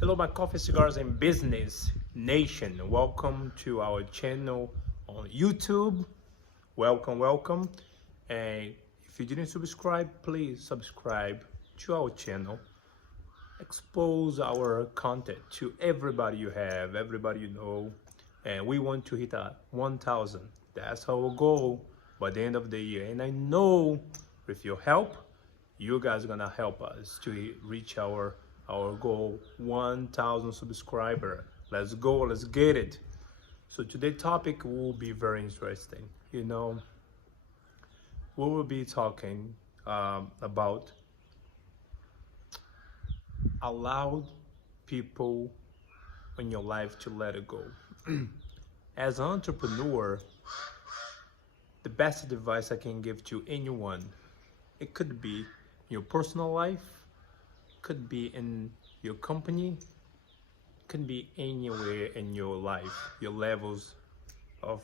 Hello, my coffee, cigars, and business nation. Welcome to our channel on YouTube. Welcome. And if you didn't subscribe, please subscribe to our channel. Expose our content to everybody you have, everybody you know. And we want to hit 1,000. That's our goal by the end of the year. And I know with your help, you guys are gonna help us to reach our goal, 1,000 subscriber. Let's go, let's get it. So today's topic will be very interesting. We will be talking about allow people in your life to let it go. As an entrepreneur, the best advice I can give to anyone, it could be your personal life, could be in your company, could be anywhere in your life, your levels of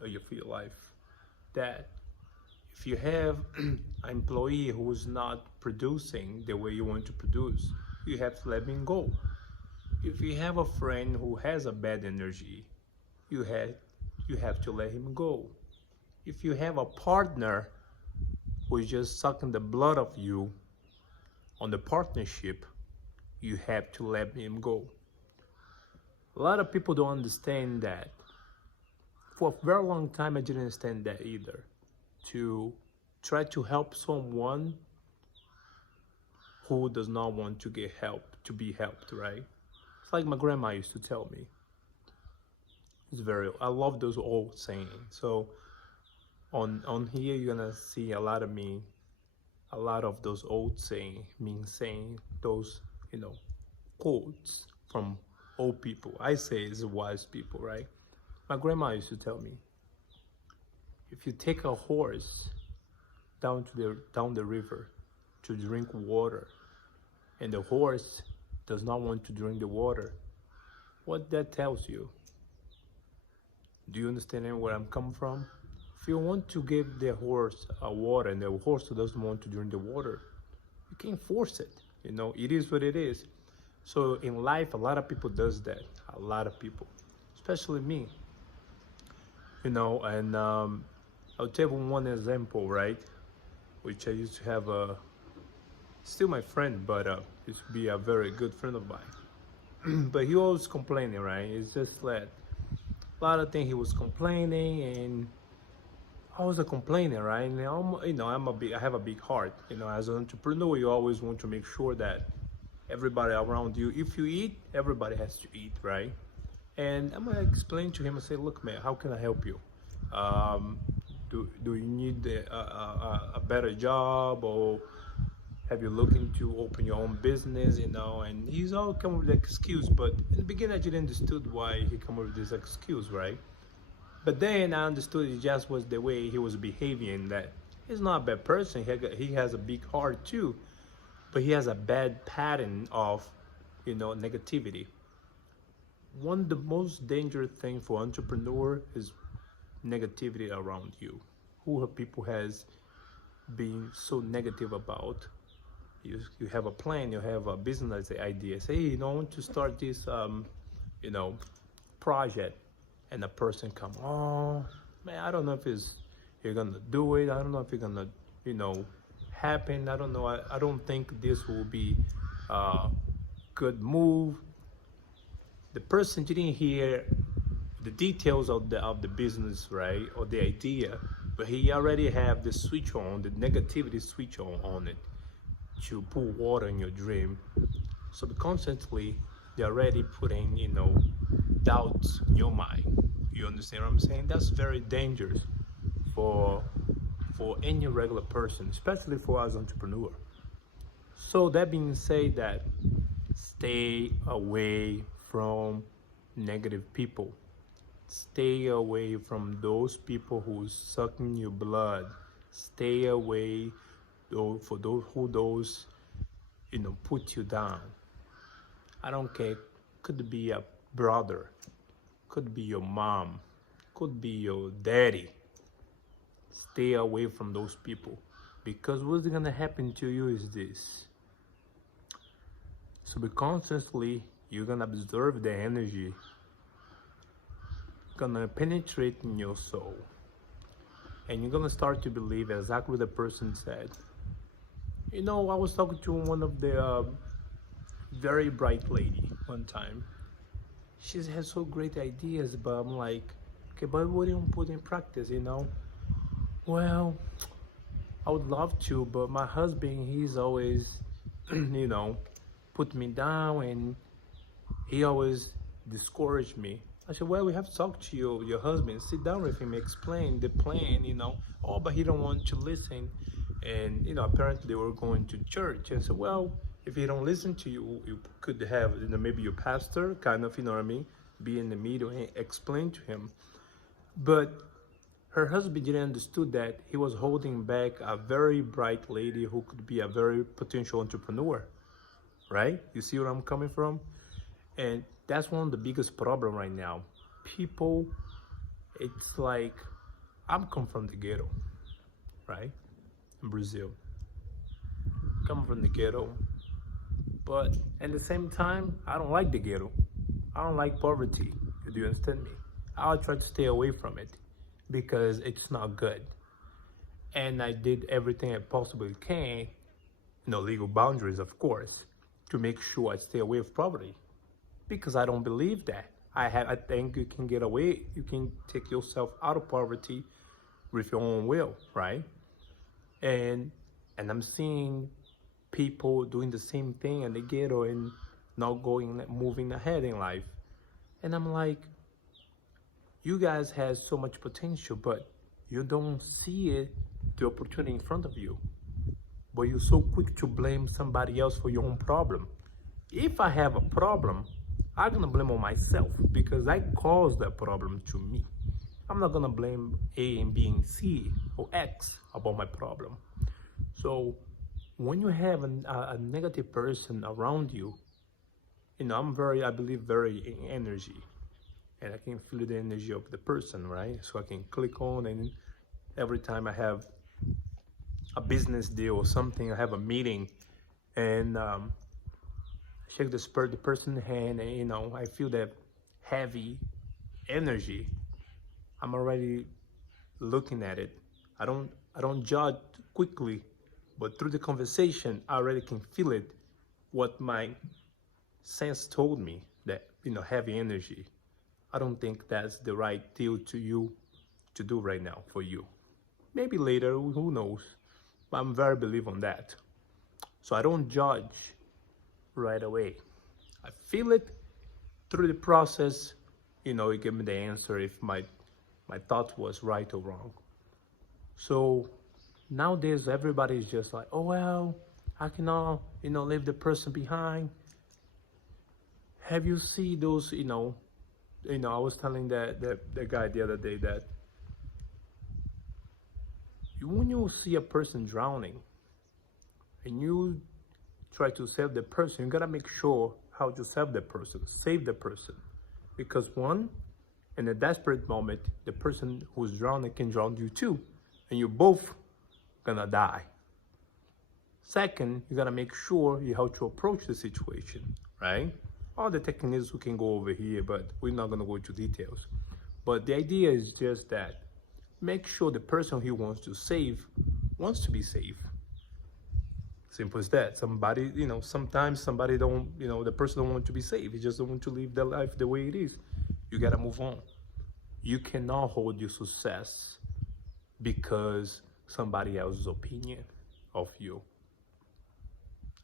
your life. That if you have an employee who is not producing the way you want to produce, you have to let him go. If you have a friend who has a bad energy, you have to let him go. If you have a partner who is just sucking the blood of you on the partnership, you have to let him go. A lot of people don't understand that. For a very long time, I didn't understand that either. To try to help someone who does not want to get help, to be helped, right? It's like my grandma used to tell me. I love those old sayings. So on here, you're gonna see a lot of those old saying those, quotes from old people. I say it's wise people, right? My grandma used to tell me, if you take a horse down the river to drink water, and the horse does not want to drink the water, what that tells you? Do you understand where I'm coming from? If you want to give the horse water and the horse doesn't want to drink the water, you can't force it. It is what it is. So in life, a lot of people does that. A lot of people, especially me. And I'll tell you one example, right? Which I used to have still my friend, but used to be a very good friend of mine. But he always complaining, right? It's just like a lot of things he was complaining, and I was a complainer, right? And I have a big heart. As an entrepreneur, you always want to make sure that everybody around you, if you eat, everybody has to eat, right? And I'm gonna explain to him and say, look, man, how can I help you? Do you need a better job, or have you looking to open your own business? And he's all come with excuse, but in the beginning I didn't understood why he come with this excuse, right? But then I understood it just was the way he was behaving, that he's not a bad person. He has a big heart too, but he has a bad pattern of, negativity. One of the most dangerous thing for entrepreneur is negativity around you. Who people has been so negative about? You have a plan, you have a business idea. Say, hey, I want to start this, project. And a person come, oh man, I don't know if you're gonna do it. I don't know if you're gonna, happen. I don't know. I don't think this will be a good move. The person didn't hear the details of the business, right, or the idea, but he already have the switch on, the negativity switch on it, to put water in your dream. So constantly, they're already putting, doubts in your mind. You understand what I'm saying? That's very dangerous for any regular person, especially for us entrepreneur. So that being said, that stay away from negative people. Stay away from those people who's sucking your blood. Stay away for those put you down. I don't care. Could be a brother, could be your mom, could be your daddy. Stay away from those people, because what's gonna happen to you is this. subconsciously you're gonna observe the energy gonna penetrate in your soul, and you're gonna start to believe exactly what the person said. I was talking to one of the very bright lady one time. She has so great ideas, but I'm like, okay, but what do you put in practice? Well, I would love to, but my husband, he's always, you know, put me down, and he always discouraged me. I said, well, we have to talk to your husband, sit down with him, explain the plan. Oh, but he don't want to listen. And, apparently they were going to church. And so, well, if he don't listen to you, you could have, maybe your pastor kind of, what I mean, be in the middle and explain to him. But her husband didn't understood that he was holding back a very bright lady who could be a very potential entrepreneur, right? You see where I'm coming from? And that's one of the biggest problem right now. People, it's like, I'm come from the ghetto, right? In Brazil. Come from the ghetto. But at the same time, I don't like the ghetto. I don't like poverty. Do you understand me? I'll try to stay away from it because it's not good. And I did everything I possibly can, legal boundaries, of course, to make sure I stay away from poverty. Because I don't believe that. I think you can get away, you can take yourself out of poverty with your own will, right? And I'm seeing people doing the same thing in the ghetto and not moving ahead in life. And I'm like, you guys have so much potential, but you don't see it, the opportunity in front of you. But you're so quick to blame somebody else for your own problem. If I have a problem, I'm gonna blame on myself because I caused that problem to me. I'm not gonna blame A and B and C or X about my problem. So when you have a negative person around you, I believe very in energy, and I can feel the energy of the person, right? So I can click on, and every time I have a business deal or something, I have a meeting, and shake the person's hand, and I feel that heavy energy. I'm already looking at it. I don't judge quickly, but through the conversation, I already can feel it. What my sense told me that heavy energy. I don't think that's the right deal to you to do right now for you. Maybe later, who knows? But I'm very believe on that. So I don't judge right away. I feel it through the process, it give me the answer if my thought was right or wrong. So nowadays everybody's just like, oh well, I cannot, leave the person behind. Have you seen those, I was telling the guy the other day that when you see a person drowning and you try to save the person, you gotta make sure how to save the person. Because one, in a desperate moment, the person who's drowning can drown you too, and you both gonna die. Second, you gotta make sure how to approach the situation, right? All the techniques we can go over here, but we're not gonna go into details. But the idea is just that make sure the person he wants to save wants to be saved. Simple as that. Somebody, sometimes somebody don't, the person don't want to be saved. He just don't want to live their life the way it is. You gotta move on. You cannot hold your success because somebody else's opinion of you.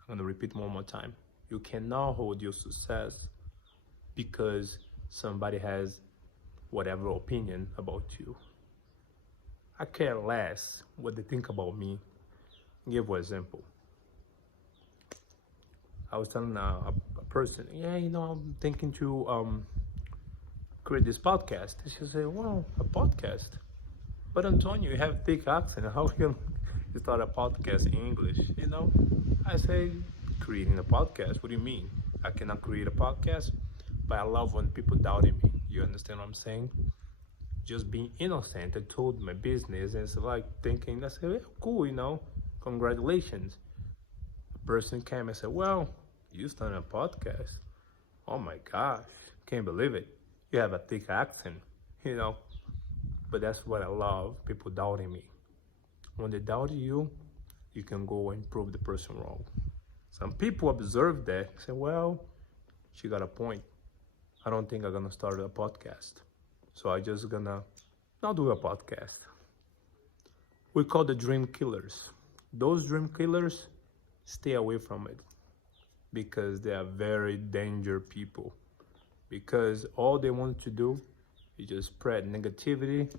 I'm gonna repeat one more time. You cannot hold your success because somebody has whatever opinion about you. I care less what they think about me. I'll give you an example. I was telling a person, I'm thinking to create this podcast. And she said, well, a podcast? But Antonio, you have a thick accent. How can you start a podcast in English? I say, creating a podcast. What do you mean? I cannot create a podcast? But I love when people doubted me. You understand what I'm saying? Just being innocent, I told my business, and it's like thinking, I said, yeah, cool, congratulations. A person came and said, well, You started a podcast? Oh my gosh, can't believe it. You have a thick accent, you know. But that's what I love, people doubting me. When they doubt you, you can go and prove the person wrong. Some people observe that, say, well, she got a point. I don't think I'm gonna start a podcast. So I just gonna not do a podcast. We call the dream killers. Those dream killers, stay away from it because they are very dangerous people. Because all they want to do is just spread negativity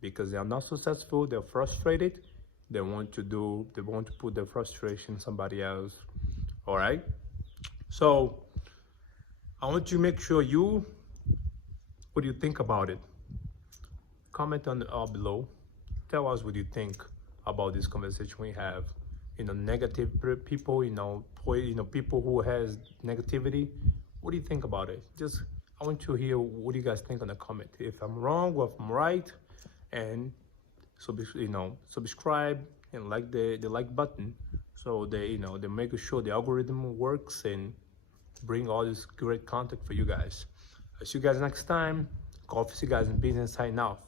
because they are not successful, they're frustrated, they want to put their frustration somebody else. All right? So I want you to make sure what do you think about it? Comment on below. Tell us what you think about this conversation we have. Negative people, people who has negativity. What do you think about it? I want to hear what you guys think on the comment. If I'm wrong or if I'm right, and subscribe and like the like button, so they make sure the algorithm works and bring all this great content for you guys. I'll see you guys next time. Coffee Guys in Business signing off.